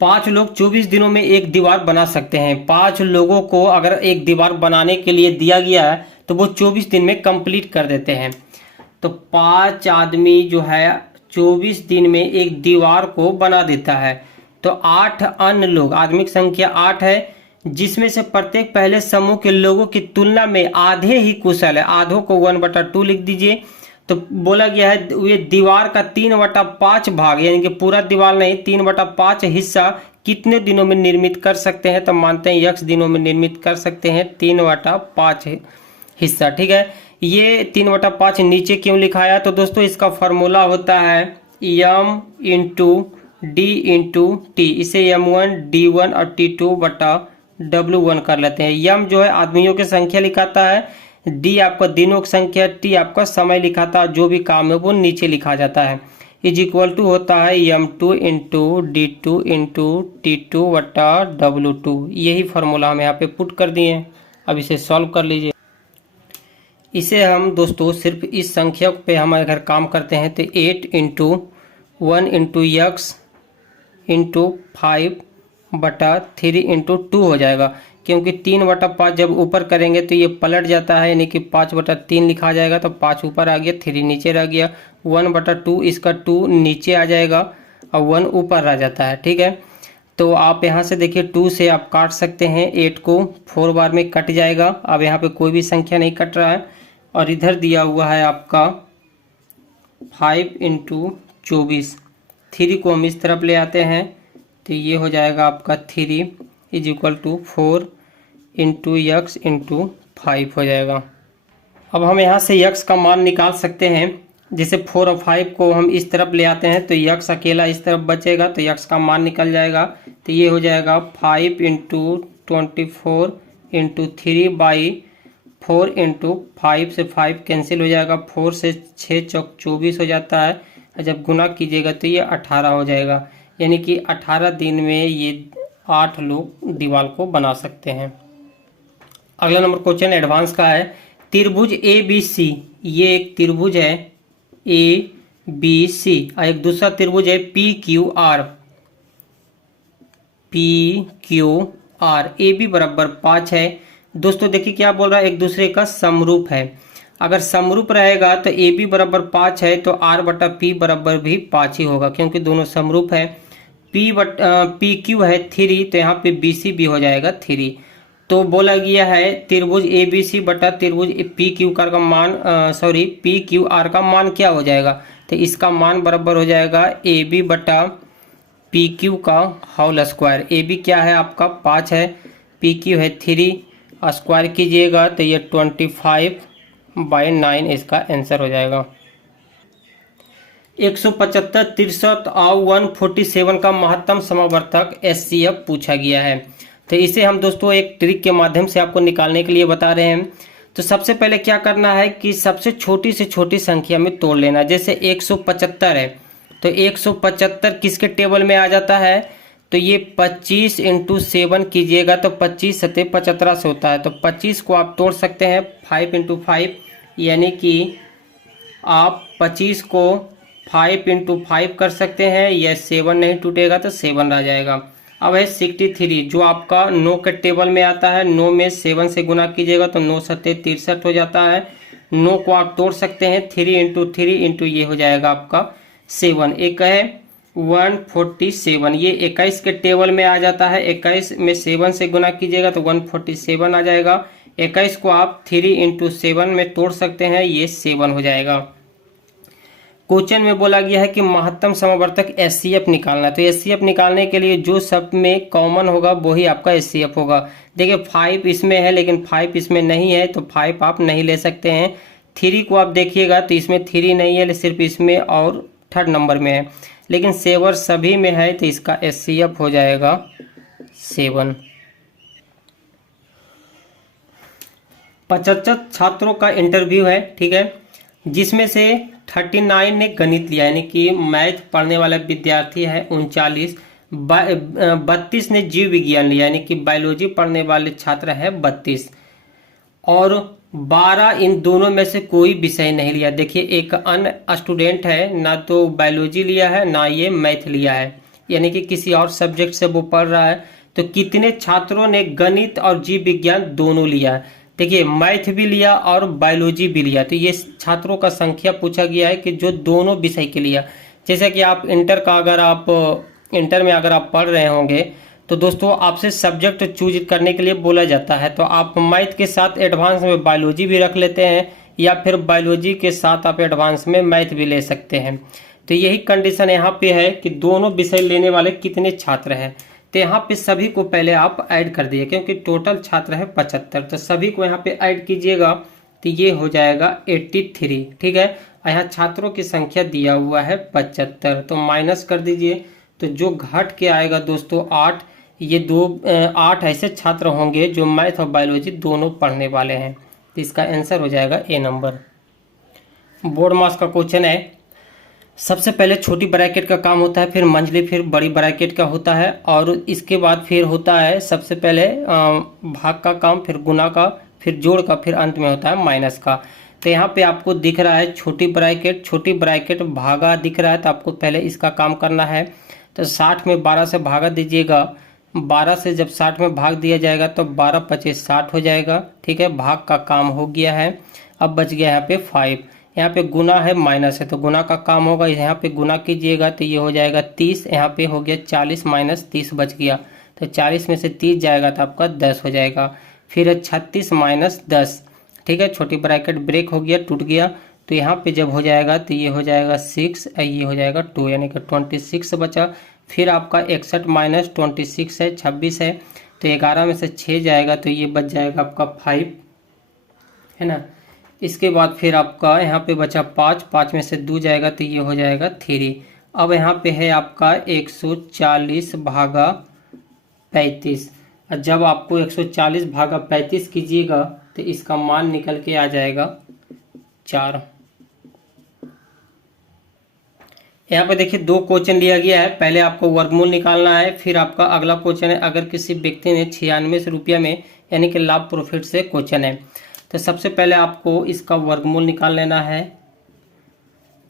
5 लोग 24 दिनों में एक दीवार बना सकते हैं। 5 लोगों को अगर एक दीवार बनाने के लिए दिया गया है तो वो 24 दिन में कंप्लीट कर देते हैं। तो 5 आदमी जो है 24 दिन में एक दीवार को बना देता है। तो 8 अन्य लोग, आदमी की संख्या 8 है, जिसमें से प्रत्येक पहले समूह के लोगों की तुलना में आधे ही कुशल है। आधों को 1/2 लिख दीजिए। तो बोला गया है ये दीवार का 3/5 भाग, यानी कि पूरा दीवार नहीं, 3/5 हिस्सा कितने दिनों में निर्मित कर सकते हैं? तो मानते हैं x दिनों में निर्मित कर सकते हैं 3/5 हिस्सा। ठीक है, ये 3/5 नीचे क्यों लिखाया? तो दोस्तों इसका फॉर्मूला होता है m into D into T. इसे m1 d1 और t2/w1 कर लेते हैं। m जो है आदमियों की संख्या लिखाता है, डी आपका दिनों की संख्या, टी आपका समय लिखाता है, जो भी काम है वो नीचे लिखा जाता है। इज इक्वल टू होता है m2 into d2 into t2/w2। यही फार्मूला हम यहाँ पे पुट कर दिए। अब इसे सॉल्व कर लीजिए। इसे हम दोस्तों सिर्फ इस संख्या पे हम अगर काम करते हैं तो 8 into 1 into x into 5/3 into 2 हो जाएगा, क्योंकि 3/5 जब ऊपर करेंगे तो ये पलट जाता है, यानी कि 5/3 लिखा जाएगा। तो 5 ऊपर आ गया, 3 नीचे रह गया, 1/2 इसका 2 नीचे आ जाएगा और 1 ऊपर रह जाता है। ठीक है, तो आप यहाँ से देखिए 2 से आप काट सकते हैं, 8 को 4 बार में कट जाएगा। अब यहाँ पे कोई भी संख्या नहीं कट रहा है। और इधर दिया हुआ है आपका 5 इंटू 24, 3 को हम इस तरफ ले आते हैं तो ये हो जाएगा आपका 3 is equal to 4 into x into 5 हो जाएगा। अब हम यहाँ से x का मान निकाल सकते हैं। जैसे 4 और 5 को हम इस तरफ ले आते हैं तो x अकेला इस तरफ बचेगा, तो x का मान निकल जाएगा। तो ये हो जाएगा 5 इंटू 24 इंटू 3/4 इंटू 5 से 5 कैंसिल हो जाएगा, 4 से 6 चौक 24 हो जाता है। और जब गुना कीजिएगा तो ये 18 हो जाएगा, यानी कि 18 दिन में ये 8 लोग दीवार को बना सकते हैं। अगला नंबर क्वेश्चन एडवांस का है। त्रिभुज ABC, ये एक त्रिभुज है ABC और एक दूसरा त्रिभुज है PQR। AB बराबर 5 है। दोस्तों देखिए क्या बोल रहा है, एक दूसरे का समरूप है। अगर समरूप रहेगा तो AB बराबर 5 है तो R/P बराबर भी 5 ही होगा, क्योंकि दोनों समरूप है। PQ है 3, तो यहाँ पे BC भी हो जाएगा 3। तो बोला गया है त्रिभुज ABC बटा त्रिभुज PQR का मान PQR का मान क्या हो जाएगा? तो इसका मान बराबर हो जाएगा AB बटा PQ का होल स्क्वायर। AB क्या है आपका 5 है, PQ है 3, स्क्वायर कीजिएगा तो ये 25/9 इसका आंसर हो जाएगा। 175, 63 और 147 का महत्तम समवर्तक SCF पूछा गया है। तो इसे हम दोस्तों एक ट्रिक के माध्यम से आपको निकालने के लिए बता रहे हैं। तो सबसे पहले क्या करना है कि सबसे छोटी से छोटी संख्या में तोड़ लेना। जैसे 175 है तो 175 किसके टेबल में आ जाता है? तो ये 25 इंटू 7 कीजिएगा तो 25 सते 75 से होता है। तो 25 को आप तोड़ सकते हैं 5 इंटू 5, यानी कि आप 25 को 5 इंटू 5 कर सकते हैं। यह 7 नहीं टूटेगा तो 7 रह जाएगा। अब है 63 जो आपका 9 के टेबल में आता है। 9 में 7 से गुना कीजिएगा तो 9 सत्ते 63 हो जाता है। 9 को आप तोड़ सकते हैं 3 इंटू 3 इंटू ये हो जाएगा आपका 7। एक है 147, ये 21 के टेबल में आ जाता है। 21 में 7 से गुना कीजिएगा तो 147 आ जाएगा। 21 को आप 3 इंटू 7 में तोड़ सकते हैं, ये 7 हो जाएगा। क्वेश्चन में बोला गया है कि महत्तम समवर्तक SCF निकालना है। तो SCF निकालने के लिए जो सब में कॉमन होगा वही आपका SCF होगा। देखिए 5 इसमें है लेकिन 5 इसमें नहीं है, तो 5 आप नहीं ले सकते हैं। 3 को आप देखिएगा तो इसमें 3 नहीं है, सिर्फ इसमें और 3rd नंबर में है, लेकिन 7 सभी में है, तो इसका SCF हो जाएगा 7। 75 छात्रों का इंटरव्यू है, ठीक है, जिसमें से 39 ने गणित लिया, यानी कि मैथ पढ़ने वाला विद्यार्थी है 39। 32 ने जीव विज्ञान लिया, यानी कि बायोलॉजी पढ़ने वाले छात्र है 32। और 12 इन दोनों में से कोई विषय नहीं लिया। देखिए एक अन्य स्टूडेंट है, ना तो बायोलॉजी लिया है ना ये मैथ लिया है, यानी कि किसी और सब्जेक्ट से वो पढ़ रहा है, तो कितने छात्रों ने गणित और जीव विज्ञान दोनों लिया है। देखिए मैथ भी लिया और बायोलॉजी भी लिया, तो ये छात्रों का संख्या पूछा गया है कि जो दोनों विषय के लिया। जैसे कि आप इंटर में अगर आप पढ़ रहे होंगे तो दोस्तों आपसे सब्जेक्ट चूज करने के लिए बोला जाता है, तो आप मैथ के साथ एडवांस में बायोलॉजी भी रख लेते हैं या फिर बायोलॉजी के साथ आप एडवांस में मैथ भी ले सकते हैं। तो यही कंडीशन यहाँ पे है कि दोनों विषय लेने वाले कितने छात्र हैं। तो यहाँ पे सभी को पहले आप ऐड कर दिए, क्योंकि टोटल छात्र है 75, तो सभी को यहाँ पे ऐड कीजिएगा तो ये हो जाएगा 83। ठीक है, यहाँ छात्रों की संख्या दिया हुआ है 75, तो माइनस कर दीजिए, तो जो घट के आएगा दोस्तों 8। ये 8 ऐसे छात्र होंगे जो मैथ और बायोलॉजी दोनों पढ़ने वाले हैं, तो इसका आंसर हो जाएगा ए नंबर। बोर्ड मास का क्वेश्चन है। सबसे पहले छोटी ब्रैकेट का काम होता है, फिर मंझली, फिर बड़ी ब्रैकेट का होता है, और इसके बाद फिर होता है सबसे पहले भाग का काम, फिर गुना का, फिर जोड़ का, फिर अंत में होता है माइनस का। तो यहाँ पे आपको दिख रहा है छोटी ब्रैकेट भागा दिख रहा है, तो आपको पहले इसका काम करना है। तो 60 में 12 से भागा दीजिएगा, 12 से जब 60 में भाग दिया जाएगा तो 12 25 60 हो जाएगा। ठीक है, भाग का काम हो गया है। अब बच गया यहाँ पे 5, यहाँ पे गुना है माइनस है, तो गुना का काम होगा, यहाँ पे गुना कीजिएगा तो ये हो जाएगा 30, यहाँ पे हो गया 40 माइनस 30 बच गया, तो 40 में से 30 जाएगा तो आपका 10 हो जाएगा। फिर है 36 माइनस 10। ठीक है, छोटी ब्रैकेट ब्रेक हो गया, टूट गया, तो यहाँ पे जब हो जाएगा तो ये हो जाएगा 6, ये हो जाएगा 2, यानी कि 26 बचा। फिर आपका 61 माइनस 26 है, 26 है, तो 11 में से 6 जाएगा तो ये बच जाएगा आपका 5, है ना। इसके बाद फिर आपका यहाँ पे बचा 5, 5 में से 2 जाएगा तो ये हो जाएगा 3। अब यहाँ पे है आपका 140 भागा 35, और जब आपको 140 भागा 35 कीजिएगा तो इसका मान निकल के आ जाएगा 4। यहाँ पे देखिए 2 क्वेश्चन लिया गया है। पहले आपको वर्गमूल निकालना है, फिर आपका अगला क्वेश्चन है अगर किसी व्यक्ति ने 96 रुपया में, यानी कि लाभ प्रॉफिट से क्वेश्चन है। तो सबसे पहले आपको इसका वर्गमूल निकाल लेना है।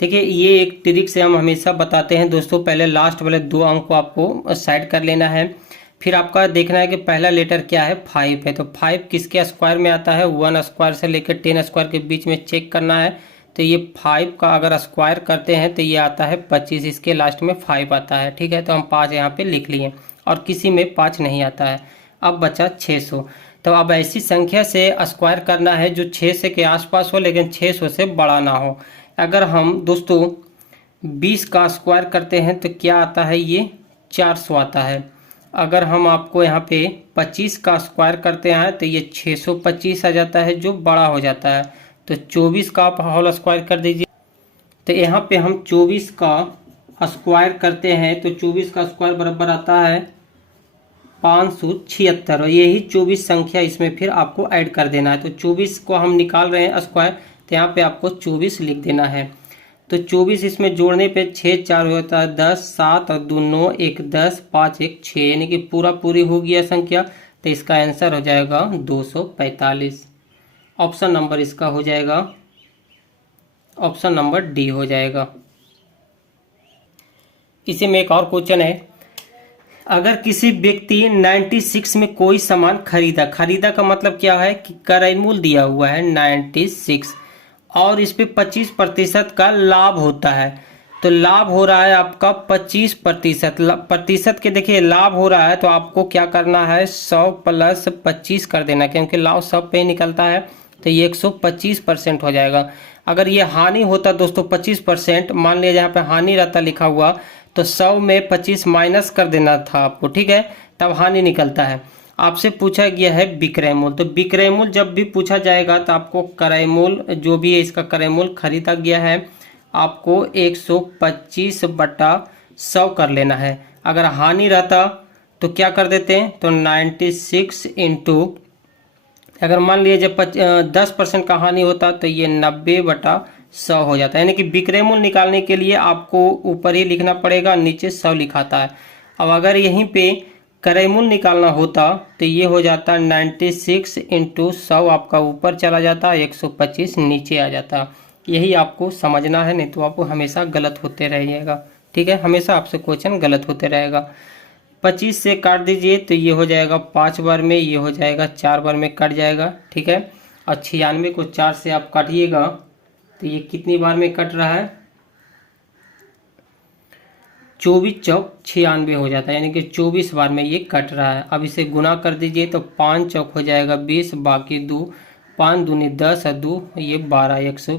देखिए ये एक ट्रिक से हम हमेशा बताते हैं दोस्तों, पहले लास्ट वाले 2 अंक को आपको साइड कर लेना है। फिर आपका देखना है कि पहला लेटर क्या है, 5 है, तो 5 किसके स्क्वायर में आता है, 1 स्क्वायर से लेकर 10 स्क्वायर के बीच में चेक करना है। तो ये 5 का अगर स्क्वायर करते हैं तो ये आता है 25, इसके लास्ट में 5 आता है। ठीक है, तो हम 5 यहाँ पे लिख लिए, और किसी में 5 नहीं आता है। अब बचा 600, तो अब ऐसी संख्या से स्क्वायर करना है जो 600 के आसपास हो लेकिन 600 से बड़ा ना हो। अगर हम दोस्तों 20 का स्क्वायर करते हैं तो क्या आता है, ये 400 आता है। अगर हम आपको यहाँ पे 25 का स्क्वायर करते हैं तो ये 625 आ जाता है, जो बड़ा हो जाता है। तो 24 का आप होल स्क्वायर कर दीजिए, तो यहाँ पे हम 24 का स्क्वायर करते हैं तो 24 का स्क्वायर बराबर आता है 576, और यही 24 संख्या इसमें फिर आपको ऐड कर देना है। तो 24 को हम निकाल रहे हैं स्क्वायर, तो यहाँ पे आपको 24 लिख देना है। तो 24 इसमें जोड़ने पे 6 4 होता है 10, 7 और 2 9, 1 10, 5 1 6, यानी कि पूरी हो गया संख्या। तो इसका आंसर हो जाएगा 245। ऑप्शन नंबर इसका हो जाएगा, ऑप्शन नंबर डी हो जाएगा। इसी में एक और क्वेश्चन है, अगर किसी व्यक्ति 96 में कोई सामान खरीदा का मतलब क्या है कि क्रय मूल्य दिया हुआ है 96, और इस पे 25% का लाभ होता है। तो लाभ हो रहा है आपका 25% के, देखिए लाभ हो रहा है तो आपको क्या करना है, 100 प्लस 25 कर देना, क्योंकि लाभ 100 पे ही निकलता है, तो ये 125% हो जाएगा। अगर ये हानि होता दोस्तों 25%, मान लिया यहाँ पे हानि रहता लिखा हुआ, तो 100 में 25 माइनस कर देना था आपको। ठीक है, तब हानि निकलता है। आपसे पूछा गया है विक्रय मूल्य, तो विक्रय मूल्य जब भी पूछा जाएगा तो आपको क्रय मूल्य जो भी है, इसका क्रय मूल्य खरीदा गया है, आपको 125/100 कर लेना है। अगर हानि रहता तो क्या कर देते हैं, तो 96 इंटू, अगर मान लीजिए जब 10% का हानि होता तो ये 90/100 हो जाता है। यानी कि विक्रय मूल्य निकालने के लिए आपको ऊपर ही लिखना पड़ेगा, नीचे 100 लिखाता है। अब अगर यहीं पे क्रय मूल्य निकालना होता तो ये हो जाता 96 इंटू 100, आपका ऊपर चला जाता, 125 नीचे आ जाता। यही आपको समझना है, नहीं तो आपको हमेशा गलत होते रहिएगा। ठीक है, हमेशा आपसे क्वेश्चन गलत होते रहेगा। 25 से काट दीजिए तो ये हो जाएगा 5 बार में, ये हो जाएगा 4 बार में कट जाएगा, ठीक है। और 96 को 4 से आप काटिएगा तो ये कितनी बार में कट रहा है, 24 चौक 96 हो जाता है, यानी कि 24 बार में ये कट रहा है। अब इसे गुना कर दीजिए तो 5 चौक हो जाएगा 20, बाकी 2, 5 दूनी 10 और 2 ये 12, 100